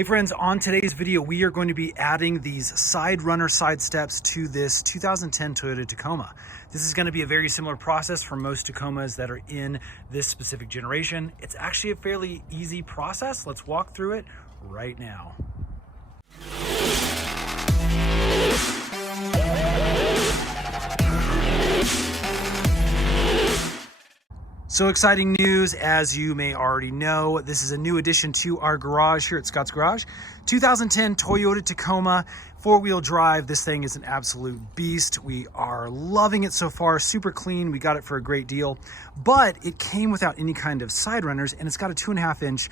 Hey friends, on today's video, we are going to be adding these side runner side steps to this 2010 Toyota Tacoma. This is going to be a very similar process for most Tacomas that are in this specific generation. It's actually a fairly easy process. Let's walk through it right now. So exciting news, as you may already know, this is a new addition to our garage here at Scott's Garage. 2010 Toyota Tacoma, four-wheel drive. This thing is an absolute beast. We are loving it so far, super clean. We got it for a great deal, but it came without any kind of side runners, and it's got a 2.5-inch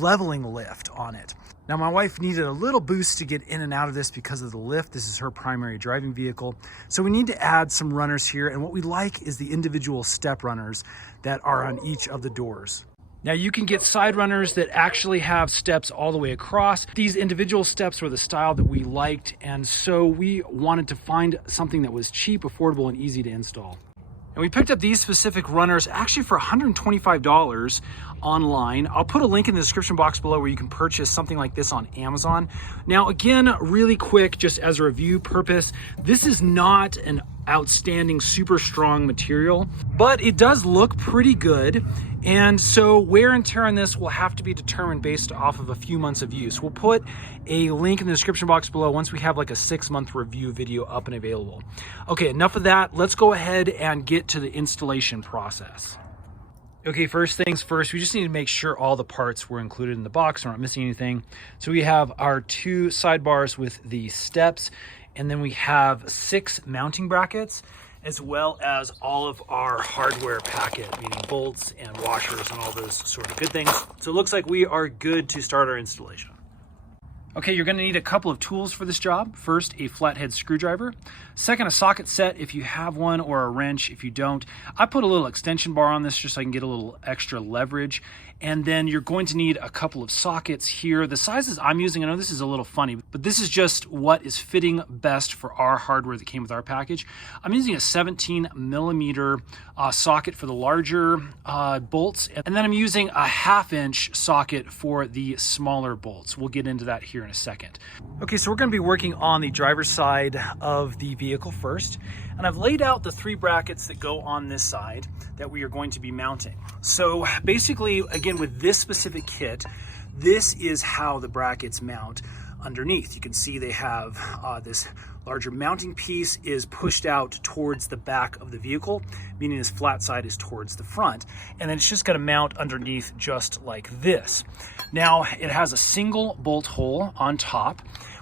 leveling lift on it. Now, my wife needed a little boost to get in and out of this because of the lift. This is her primary driving vehicle. So we need to add some runners here. And what we like is the individual step runners that are on each of the doors. Now you can get side runners that actually have steps all the way across. These individual steps were the style that we liked. And so we wanted to find something that was cheap, affordable, and easy to install. And we picked up these specific runners actually for $125 online. I'll put a link in the description box below where you can purchase something like this on Amazon. Now, again, really quick, just as a review purpose, this is not an outstanding, super strong material, but it does look pretty good. And so wear and tear on this will have to be determined based off of a few months of use. We'll put a link in the description box below once we have like a 6-month review video up and available. Okay, enough of that. Let's go ahead and get to the installation process. Okay, first things first, we just need to make sure all the parts were included in the box. We're not missing anything. So we have our 2 sidebars with the steps, and then we have 6 mounting brackets, as well as all of our hardware packet, meaning bolts and washers and all those sort of good things. So it looks like we are good to start our installation. Okay, you're gonna need a couple of tools for this job. First, a flathead screwdriver. Second, a socket set if you have one, or a wrench if you don't. I put a little extension bar on this just so I can get a little extra leverage. And then you're going to need a couple of sockets here. The sizes I'm using, I know this is a little funny, but this is just what is fitting best for our hardware that came with our package. I'm using a 17mm socket for the larger bolts, and then I'm using a 1/2-inch socket for the smaller bolts. We'll get into that here in a second. Okay, so we're gonna be working on the driver's side of the vehicle first, and I've laid out the 3 brackets that go on this side that we are going to be mounting. So basically, again, with this specific kit, this is how the brackets mount underneath. You can see they have this larger mounting piece is pushed out towards the back of the vehicle, meaning this flat side is towards the front. And then it's just gonna mount underneath just like this. Now, it has a single bolt hole on top,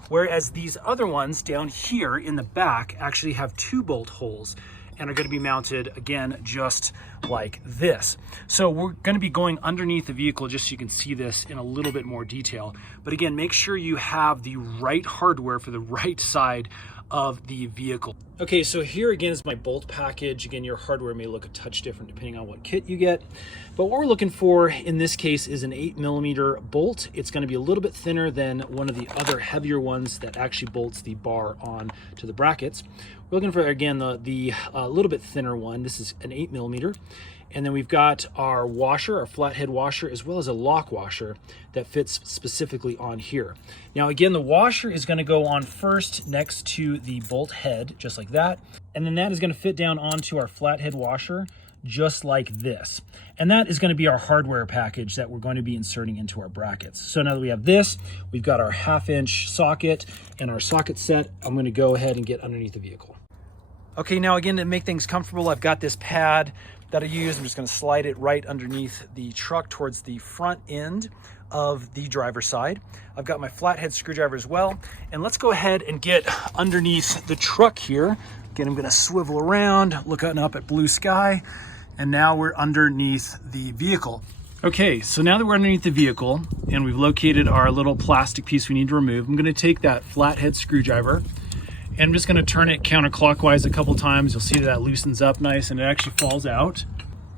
whereas these other ones down here in the back actually have 2 bolt holes and are going to be mounted again just like this. So we're going to be going underneath the vehicle just so you can see this in a little bit more detail. But again, make sure you have the right hardware for the right side of the vehicle. Okay, so here again is my bolt package. Again, your hardware may look a touch different depending on what kit you get. But what we're looking for in this case is an 8mm bolt. It's going to be a little bit thinner than one of the other heavier ones that actually bolts the bar on to the brackets. We're looking for, again, the little bit thinner one. This is an 8mm. And then we've got our washer, our flathead washer, as well as a lock washer that fits specifically on here. Now, again, the washer is going to go on first next to the bolt head, just like that. And then that is going to fit down onto our flathead washer, just like this. And that is going to be our hardware package that we're going to be inserting into our brackets. So now that we have this, we've got our 1/2-inch socket and our socket set. I'm going to go ahead and get underneath the vehicle. Okay, now again, to make things comfortable, I've got this pad that I use. I'm just going to slide it right underneath the truck towards the front end of the driver's side. I've got my flathead screwdriver as well. And let's go ahead and get underneath the truck here. Again, I'm going to swivel around, looking up at blue sky, and now we're underneath the vehicle. Okay, so now that we're underneath the vehicle and we've located our little plastic piece we need to remove, I'm going to take that flathead screwdriver and I'm just going to turn it counterclockwise a couple times. You'll see that loosens up nice and it actually falls out.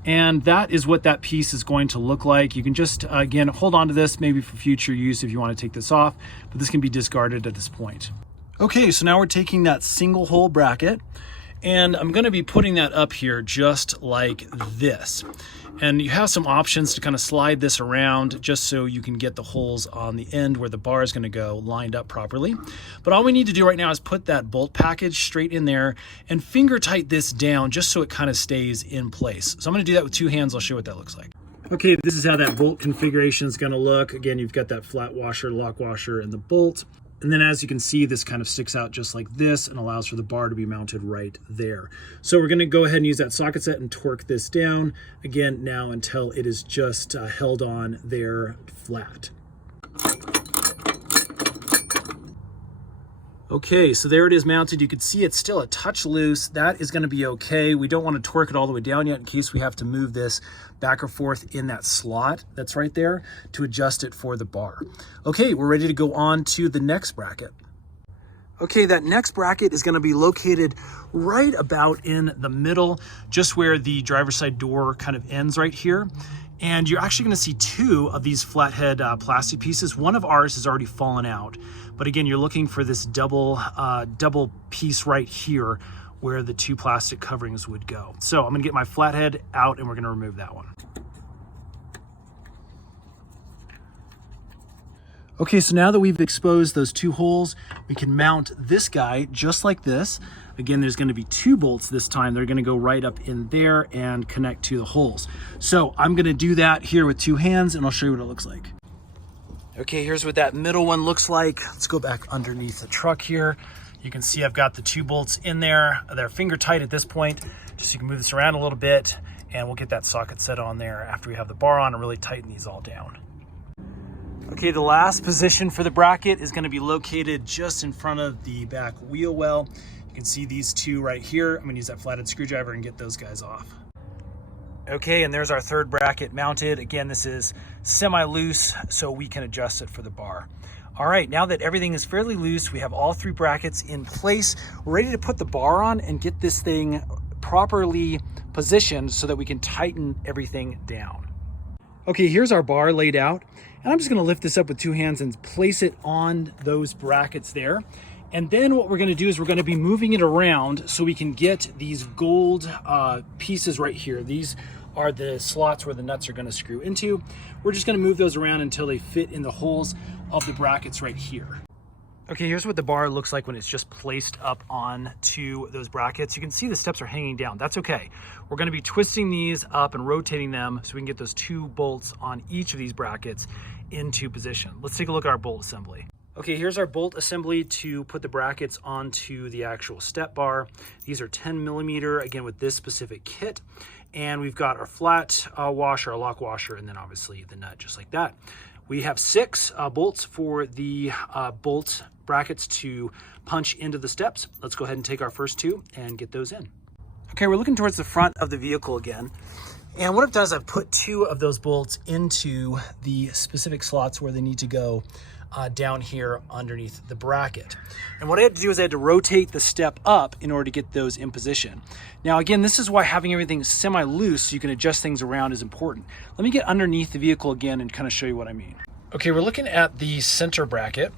And that is what that piece is going to look like. You can just, again, hold on to this maybe for future use if you want to take this off, but this can be discarded at this point. Okay, so now we're taking that single hole bracket And I'm going to be putting that up here just like this. And you have some options to kind of slide this around just so you can get the holes on the end where the bar is going to go lined up properly. But all we need to do right now is put that bolt package straight in there and finger tight this down just so it kind of stays in place. So I'm going to do that with two hands. I'll show you what that looks like. Okay, this is how that bolt configuration is going to look. Again, you've got that flat washer, lock washer, and the bolt. And then as you can see, this kind of sticks out just like this and allows for the bar to be mounted right there. So we're going to go ahead and use that socket set and torque this down again now until it is just held on there flat. Okay, so there it is mounted. You can see it's still a touch loose. That is going to be okay. We don't want to torque it all the way down yet in case we have to move this back or forth in that slot that's right there to adjust it for the bar. Okay, we're ready to go on to the next bracket. Okay, that next bracket is going to be located right about in the middle, just where the driver's side door kind of ends right here. And you're actually going to see two of these flathead plastic pieces. One of ours has already fallen out. But again, you're looking for this double piece right here where the two plastic coverings would go. So I'm going to get my flathead out and we're going to remove that one. Okay, so now that we've exposed those two holes, we can mount this guy just like this. Again, there's going to be two bolts this time. They're going to go right up in there and connect to the holes. So I'm going to do that here with two hands and I'll show you what it looks like. Okay, here's what that middle one looks like. Let's go back underneath the truck here. You can see I've got the two bolts in there. They're finger tight at this point, just so you can move this around a little bit and we'll get that socket set on there after we have the bar on and really tighten these all down. Okay, the last position for the bracket is going to be located just in front of the back wheel well. You can see these two right here. I'm going to use that flathead screwdriver and get those guys off. Okay, and there's our third bracket mounted. Again, this is semi-loose, so we can adjust it for the bar. All right, now that everything is fairly loose, we have all three brackets in place. We're ready to put the bar on and get this thing properly positioned so that we can tighten everything down. Okay, here's our bar laid out. And I'm just going to lift this up with two hands and place it on those brackets there. And then what we're going to do is we're going to be moving it around so we can get these gold pieces right here. These are the slots where the nuts are going to screw into. We're just going to move those around until they fit in the holes of the brackets right here. Okay, here's what the bar looks like when it's just placed up onto those brackets. You can see the steps are hanging down. That's okay. We're going to be twisting these up and rotating them so we can get those two bolts on each of these brackets into position. Let's take a look at our bolt assembly. Okay, here's our bolt assembly to put the brackets onto the actual step bar. These are 10 millimeter, again, with this specific kit. And we've got our flat washer, our lock washer, and then obviously the nut just like that. We have 6 bolts for the bolt brackets to punch into the steps. Let's go ahead and take our first 2 and get those in. Okay, we're looking towards the front of the vehicle again. And what I've done is I've put 2 of those bolts into the specific slots where they need to go down here underneath the bracket. And what I had to do is I had to rotate the step up in order to get those in position. Now again, this is why having everything semi-loose so you can adjust things around is important. Let me get underneath the vehicle again and kind of show you what I mean. Okay, we're looking at the center bracket.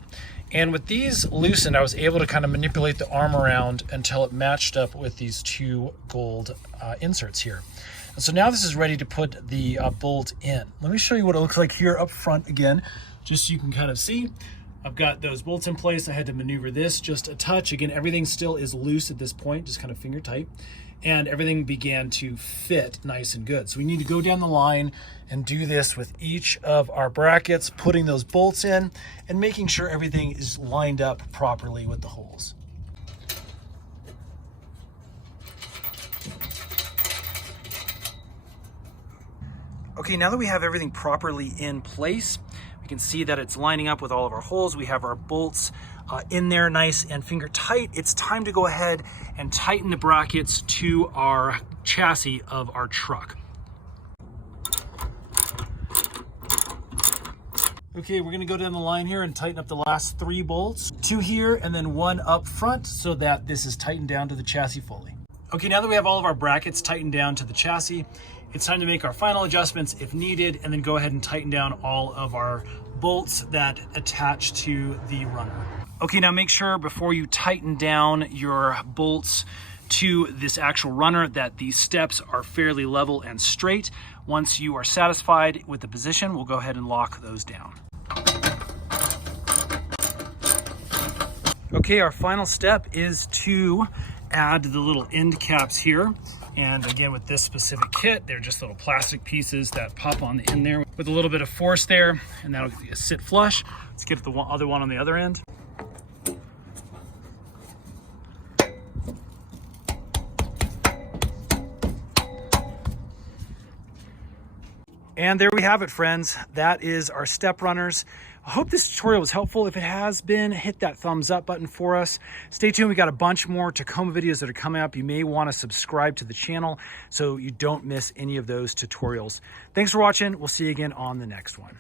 And with these loosened, I was able to kind of manipulate the arm around until it matched up with these 2 gold inserts here. And so now this is ready to put the bolt in. Let me show you what it looks like here up front again, just so you can kind of see. I've got those bolts in place. I had to maneuver this just a touch. Again, everything still is loose at this point, just kind of finger tight. And everything began to fit nice and good. So we need to go down the line and do this with each of our brackets, putting those bolts in and making sure everything is lined up properly with the holes. Okay, now that we have everything properly in place, we can see that it's lining up with all of our holes. We have our bolts in there nice and finger tight. It's time to go ahead and tighten the brackets to our chassis of our truck. Okay, we're gonna go down the line here and tighten up the last 3 bolts. 2 here and then 1 up front so that this is tightened down to the chassis fully. Okay, now that we have all of our brackets tightened down to the chassis, it's time to make our final adjustments if needed and then go ahead and tighten down all of our bolts that attach to the runner. Okay, now make sure before you tighten down your bolts to this actual runner that these steps are fairly level and straight. Once you are satisfied with the position, we'll go ahead and lock those down. Okay, our final step is to add the little end caps here. And again, with this specific kit, they're just little plastic pieces that pop on the end there with a little bit of force there, and that'll sit flush. Let's get the other one on the other end. And there we have it, friends. That is our step runners. I hope this tutorial was helpful. If it has been, hit that thumbs up button for us. Stay tuned. We got a bunch more Tacoma videos that are coming up. You may want to subscribe to the channel so you don't miss any of those tutorials. Thanks for watching. We'll see you again on the next one.